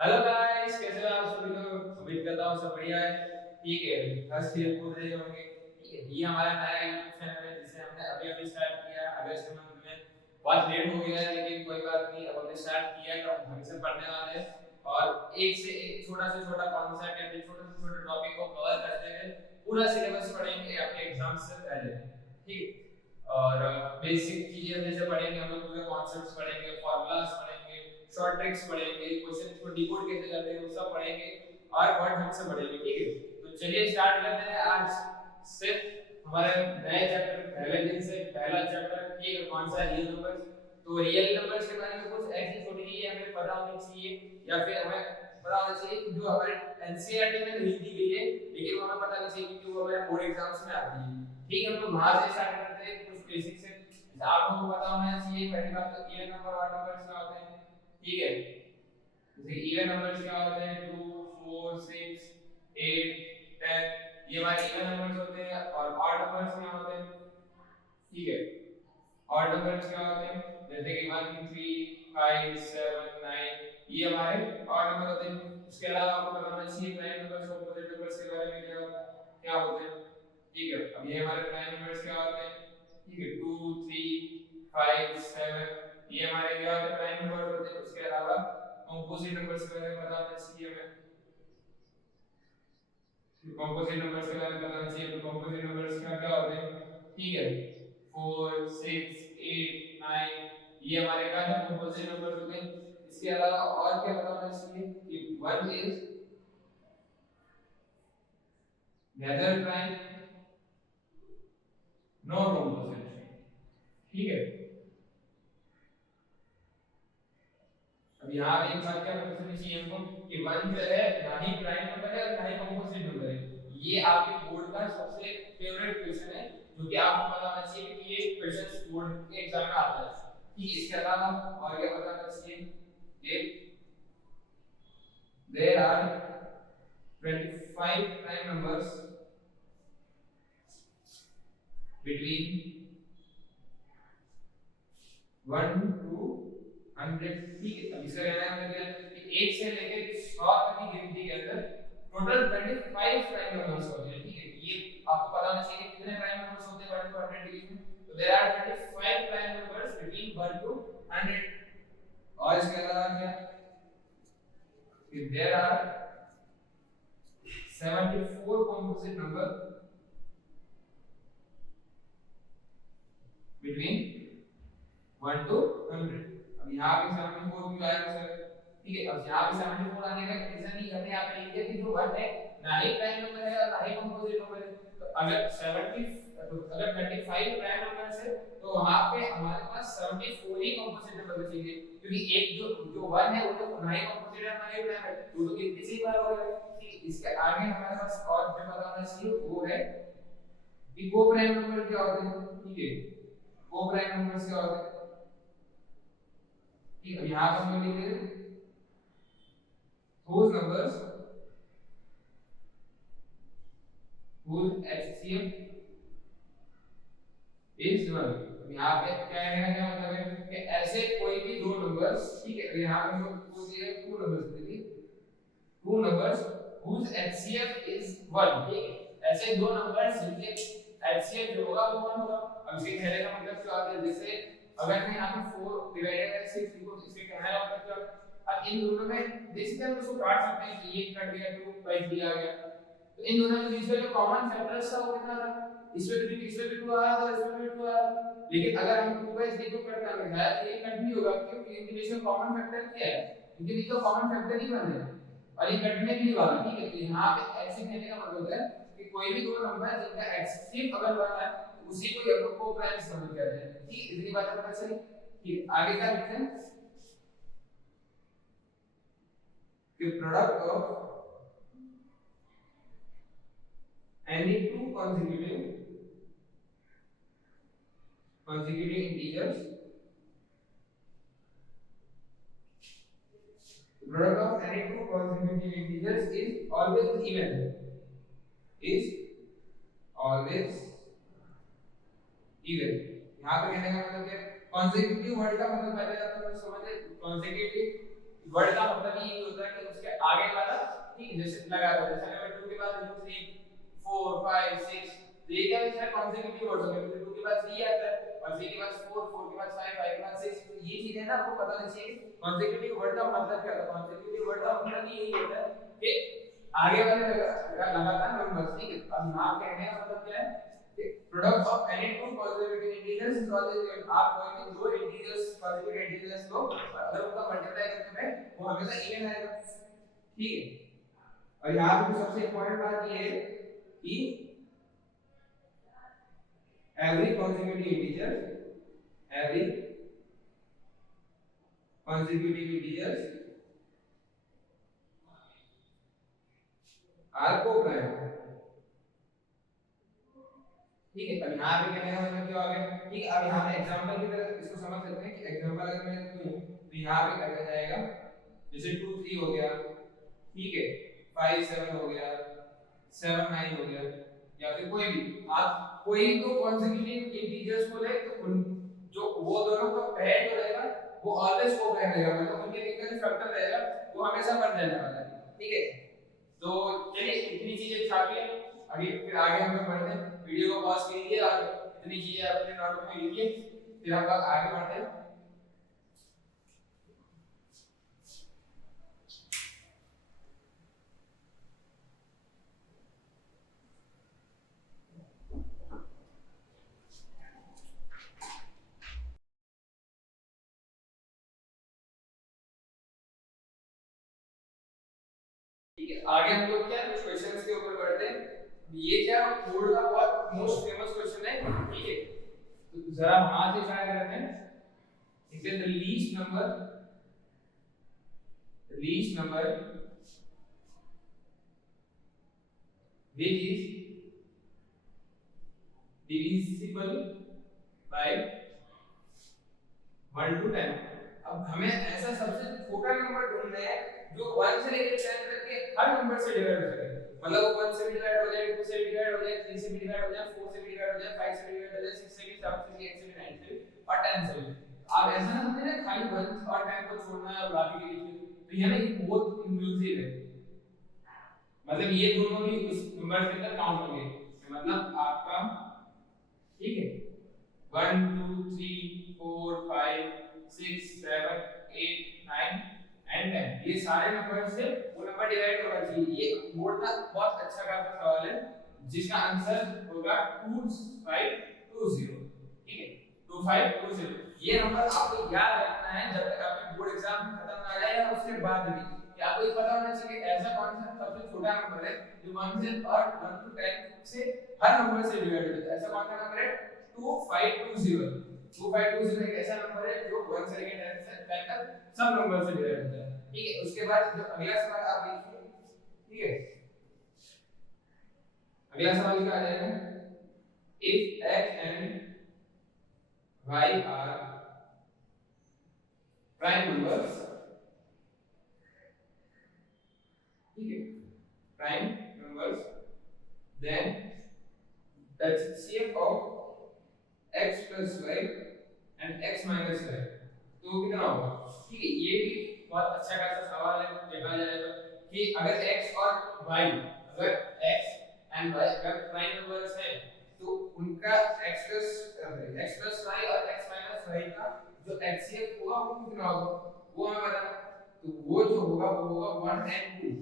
Hello guys, कैसे हो आप सभी लोग? उम्मीद करता हूँ सब बढ़िया है। ठीक है, हंस खेल कूद रहे होंगे। ठीक है, ये हमारा नया यूट्यूब चैनल है जिसे हमने अभी अभी स्टार्ट किया अगस्त मंथ में। बहुत लेट हो गया है लेकिन कोई बात नहीं, अब हमने स्टार्ट किया है तो हम ढंग से पढ़ने वाले हैं और एक से एक छोटा से छोटा कॉन्सेप्ट या फिर छोटे से छोटे टॉपिक को कवर करते हुए पूरा सिलेबस पढ़ेंगे आपके एग्जाम से पहले। ठीक है, और बेसिक चीजें जैसे पढ़ेंगे हम लोग, पूरे कॉन्सेप्ट्स पढ़ेंगे, फार्मूलाज पढ़ेंगे, शॉर्ट ट्रिक्स पढ़ेंगे, क्वेश्चन को डिकोड कैसे करते हैं वो सब पढ़ेंगे और बहुत ढंग से पढ़ेंगे। ठीक है, तो चलिए स्टार्ट करते हैं आज से हमारे नए चैप्टर, पहले दिन से पहला चैप्टर। ठीक है, कौन सा? Real numbers. तो रियल नंबर्स के बारे में कुछ ऐसी छोटी चीजें हमें पता होनी चाहिए या फिर हमें पता होना चाहिए कि जो हमारे एनसीईआरटी में नहीं दी गई है लेकिन वो हमें पता नहीं चाहिए क्योंकि वो हमारे बोर्ड एग्जाम्स में आती है। ठीक है, हम लोग वहां से स्टार्ट करते हैं कुछ बेसिक से। जैसे आप लोगों को पता होना चाहिए पहली बात तो इवन नंबर और नंबर्स क्या होते हैं। ठीक है, जैसे इवन नंबर्स क्या होते हैं? 2 4 6 8 10, ये हमारे इवन नंबर्स होते हैं। और ऑड नंबर्स क्या होते हैं? ठीक है, ऑड नंबर्स क्या होते हैं? जैसे कि 1 3 5 7 9, ये हमारे ऑड नंबर होते हैं। इसके अलावा आपको पता होना चाहिए प्राइम नंबर्स कंपोजिट नंबर्स के बारे में क्या क्या होते हैं। ठीक है, अब ये हमारे प्राइम नंबर्स क्या होते हैं? ठीक है, 2 3 5 7, ये हमारे क्या होते हैं? प्राइम नंबर्स होते हैं। उसके अलावा कंपोजिट नंबर्स के बारे में पता होना चाहिए हमें। कंपोजिट नंबर्स के बारे में पता होना चाहिए। तो कंपोजिट नंबर्स क्या क्या होते हैं? ठीक है, 4 6 8 9, ये हमारे क्या है? कंपोजिट नंबर्स होते हैं। इसके अलावा और क्या पता होना चाहिए कि 1 is neither prime no composite. ठीक है, अब यहाँ पे एक बात क्या पता चलनी चाहिए हमको कि 1 जो है ना ही प्राइम नंबर है और ना ही कंपोजिट नंबर है। ये आपके बोर्ड का सबसे फेवरेट क्वेश्चन है जो कि आपको पता होना चाहिए कि ये क्वेश्चन बोर्ड के एग्जाम में आता है। ठीक है, इसके अलावा और क्या पता होना चाहिए कि there are 25 prime numbers between 1 to 100। ठीक है, अब इसका कहना है मतलब कि 1 से लेकर 100 तक की गिनती के अंदर टोटल 25 प्राइम नंबर्स होते हैं। ठीक है, ये आपको पता होना चाहिए कि कितने प्राइम नंबर्स होते हैं 1 to 100 के बीच में। तो there are 25 prime numbers between 1 to 100। और इसके अलावा क्या कि there are 74 composite number between 1 to 100। अब यहाँ पे 74 क्यों आया सर? ठीक है, अब यहाँ पे 74 आने का रीजन ही हमने यहाँ पे लिख दिया कि जो 1 है ना ही प्राइम नंबर है और ना ही कंपोजिट नंबर है। तो अगर 70 तो अगर 25 प्राइम नंबर्स है तो वहाँ पे हमारे पास 74 ही कंपोजिट नंबर बचेंगे क्योंकि एक जो जो 1 है वो तो ना ही कंपोजिट है ना ही प्राइम है, तो गिनती से ही बार हो गया। ठीक, इसके आगे हमारे पास और जो पता होना चाहिए वो है कि को प्राइम नंबर क्या होते हैं। ठीक है, को प्राइम नंबर्स क्या होते हैं? ठीक है, यहाँ पर हम लिख देंगे those numbers whose HCF is 1। अब यहाँ पे क्या है, क्या मतलब है कि ऐसे कोई भी दो नंबर्स। ठीक है, यहाँ पे हम लोग को दिए टू नंबर्स दे दिए, two numbers whose HCF is 1। ठीक है, ऐसे दो नंबर्स जिनके HCF जो होगा वो 1 होगा। अब इसके कहने का मतलब क्या होता है? जैसे अगर मैं यहाँ पे 4 डिवाइडेड बाय 6 लिखूं तो इसके कहने का मतलब क्या? अब इन दोनों में बेसिकली हम इसको काट सकते हैं कि ये कट गया 2 बाई 3 आ गया। तो इन दोनों के बीच में जो कॉमन फैक्टर्स था वो कितना था? इसमें भी 2 आ रहा था, इसमें भी 2 आ रहा था। लेकिन अगर हम 2 बाई 3 को कट कर दें तो ये कट नहीं होगा क्योंकि इनके बीच में कॉमन फैक्टर क्या है? इनके बीच में कॉमन फैक्टर ही 1 है और ये कटने भी नहीं वाला। ठीक है, तो यहाँ पे ऐसे कहने का मतलब है कि कोई भी दो नंबर जिनका HCF अगर 1 है तो उसी को हम लोग को प्राइम नंबर कहते हैं। ठीक, इतनी बात पता चली। ठीक, आगे क्या लिखते हैं कि product of any two consecutive integers, the product of any two consecutive integers is always even, is always even। यहाँ पे कहने का मतलब क्या? consecutive वर्ड का मतलब पहले आप लोग समझे। consecutive वर्ड का मतलब यही होता है कि उसके आगे वाला, ठीक है, जैसे लगा दो, जैसे अगर 2 के बाद 3 4 5 6, तो ये क्या है कॉन्सेक्यूटिव वर्ड्स होंगे, फिर 2 के बाद 3 आता है और 3 के बाद 4 4 के बाद 5 5 के बाद 6, तो ये चीजें ना आपको पता होनी चाहिए कॉन्सेक्यूटिव वर्ड का मतलब क्या होता है। कॉन्सेक्यूटिव वर्ड का मतलब यही होता है कि आगे वाले लगातार नंबर्स, ठीक है। अब यहां कहने का मतलब क्या है कि product of any two positive integers is always even. आप कोई भी दो इंटीजर्स पॉजिटिव इंटीजर्स को अगर उनका मल्टीप्लाई करते हैं वो हमेशा इवन आएगा, ठीक है। और यहां पे सबसे इंपॉर्टेंट बात ये है कि every consecutive integers are co-prime, ठीक है। अब यहाँ पे कहने का मतलब क्या हो गया, ठीक है। अब यहाँ पे एग्जांपल की तरह इसको समझ सकते हैं कि एग्जांपल अगर मैं दूं तो यहाँ पे क्या जाएगा, जैसे 2 3 हो गया, ठीक है, 5 7 हो गया, 7 9 हो गया, या फिर कोई भी आप कोई तो कॉन्सेक्यूटिव इंटीजर्स को ले तो उन जो वो दोनों का पेयर जो रहेगा वो ऑलवेज को पेयर रहेगा, मतलब उनके बीच में जो फैक्टर रहेगा वो हमेशा बन रहने वाला है, ठीक है। तो चलिए इतनी चीजें छापिए, अभी फिर आगे हम लोग बढ़ते हैं। वीडियो को पॉज कीजिए और इतनी चीजें अपने नोटबुक में लिखिए, फिर हम लोग आगे बढ़ते हैं। आगे हम लोग क्या कुछ क्वेश्चंस के ऊपर बढ़ते हैं। ये क्या कोड का बहुत मोस्ट फेमस क्वेश्चन है, ठीक है। तो जरा हाथ से ट्राई करते हैं। It is the least number which is divisible by 1 to 10। अब हमें ऐसा सबसे छोटा नंबर ढूंढना है जो 1 से लेकर 10 तक के हर नंबर से डिवाइड हो सके, मतलब वो 1 से भी डिवाइड हो जाए, 2 से भी डिवाइड हो जाए, 3 से भी डिवाइड हो जाए, 4 से भी डिवाइड हो जाए, 5 से भी डिवाइड हो जाए, 6 से भी, 7 से भी, 8 से भी, 9 से भी और 10 से भी। आप ऐसा ना समझे ना खाली 1 और 10 को छोड़ना है और बाकी के लिखिए, तो ये ना ये बहुत इंक्लूसिव है, मतलब ये दोनों भी उस नंबर के अंदर काउंट होंगे, मतलब आपका, ठीक है, 1 2 3 4 5 6 7 8 9 एंड 10 ये सारे नंबर से वो नंबर डिवाइड होना चाहिए। ये बोर्ड का बहुत अच्छा खासा सवाल है जिसका आंसर होगा 2520, ठीक है, 2520। ये नंबर आपको याद रखना है जब तक आपकी बोर्ड एग्जाम खत्म ना हो जाए या उसके बाद भी, कि आपको ये पता होना चाहिए कि ऐसा कौन सा सबसे छोटा नंबर है जो 1 से और 1 to 10 से हर नंबर से डिवाइड होता है। ऐसा कौन सा नंबर है 2520। 2520 एक ऐसा नंबर है जो 1 से लेकर 10 तक सब नंबर से डिवाइड होता है, ठीक है। उसके बाद जो अगला सवाल आप देखिए, ठीक है, अगला सवाल क्या आ जाएगा, if x and y are prime numbers, ठीक है, prime numbers, then HCF of x plus y and x minus y तो कितना होगा, ठीक है। ये भी बहुत अच्छा खासा सवाल है, देखा जाए तो कि अगर x और y, अगर x एंड y अगर प्राइम नंबर्स है तो उनका x plus y और x minus y का जो HCF होगा वो कितना होगा वो हमें बताना, तो वो जो होगा वो होगा 1 and 2,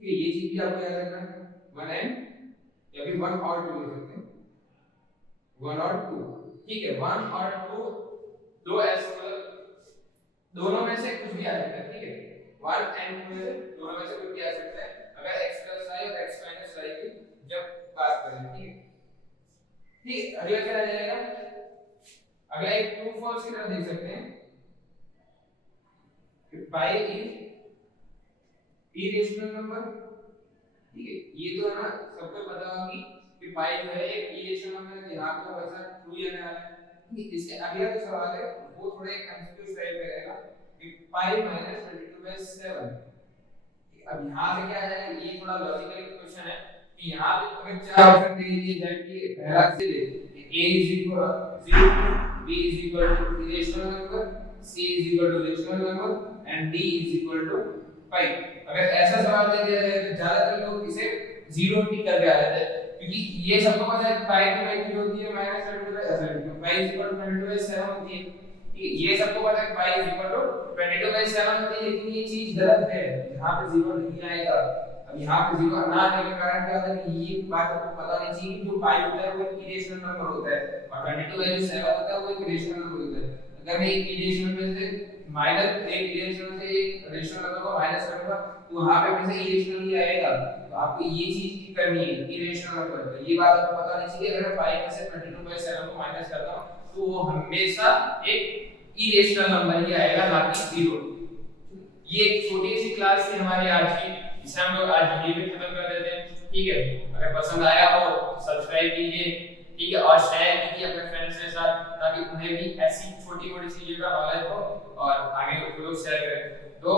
ठीक है। ये चीज भी आपको याद रखना है, 1 and या फिर 1 और 2 लिख सकते हैं, 1 और 2, ठीक है। 1 और 2 दो ऐसे दोनों में से कुछ भी आ सकता है, ठीक है। 1 and 2 में दोनों में से कुछ भी आ सकता है अगर x plus y और x minus y की जब बात करें, ठीक है, ठीक है। अगला क्या आ जाएगा, अगला एक ट्रू फॉल्स की तरह देख सकते हैं कि पाई इज इरेशनल नंबर, ठीक है। ये तो है ना सबको पता होगी कि पाई जो है एक इरेशनल नंबर है, यहां पे वैसा ट्रू ही आने वाला है, ठीक है। इसके अगला जो सवाल है वो थोड़े एमसीक्यू स्टाइल में रहेगा कि पाई माइनस 22/7। अब यहां से क्या आ जाएगा, ये थोड़ा लॉजिकल क्वेश्चन है कि यहां पे अगर चार ऑप्शन दे दीजिए जब कि पहला से ले a is equal to 0, b is equal to irrational number, c is equal to rational number and d is equal to pi. अगर ऐसा सवाल दे दिया जाए तो ज्यादातर लोग इसे 0 टिक करके आ जाते हैं, क्योंकि ये सबको पता है कि पाई की वैल्यू होती है -22/7, पाई इज इक्वल टू 22/7 होती है, ये सबको पता है कि पाई इज इक्वल टू 22/7 होती है, लेकिन ये चीज गलत है, यहाँ पे 0 नहीं आएगा। अब यहाँ पे 0 ना आने का कारण क्या होता है कि ये बात आपको पता नहीं चाहिए कि जो पाई होता है वो एक इरेशनल नंबर होता है और 22/7 होता है वो एक रेशनल नंबर होता है। अगर मैं एक इरेशनल में से माइनस एक इरेशनल से एक रेशनल नंबर को माइनस करूंगा तो वहां पे हमेशा इरेशनल ही आएगा, तो आपको ये चीज करनी है इरेशनल नंबर, तो ये बात आपको पता नहीं चाहिए। अगर मैं पाई में से 22/7 को माइनस करता हूं तो वो हमेशा एक इरेशनल नंबर ही आएगा, ना कि 0। ये एक छोटी सी क्लास थी हमारी आज की, जिसे हम लोग आज ये भी खत्म कर देते हैं। ठीक है, अगर पसंद आया हो तो सब्सक्राइब कीजिए, ठीक है, और शेयर कीजिए अपने फ्रेंड्स के साथ, ताकि उन्हें भी ऐसी छोटी-मोटी चीजों का नॉलेज हो और आगे वो लोग शेयर करें। तो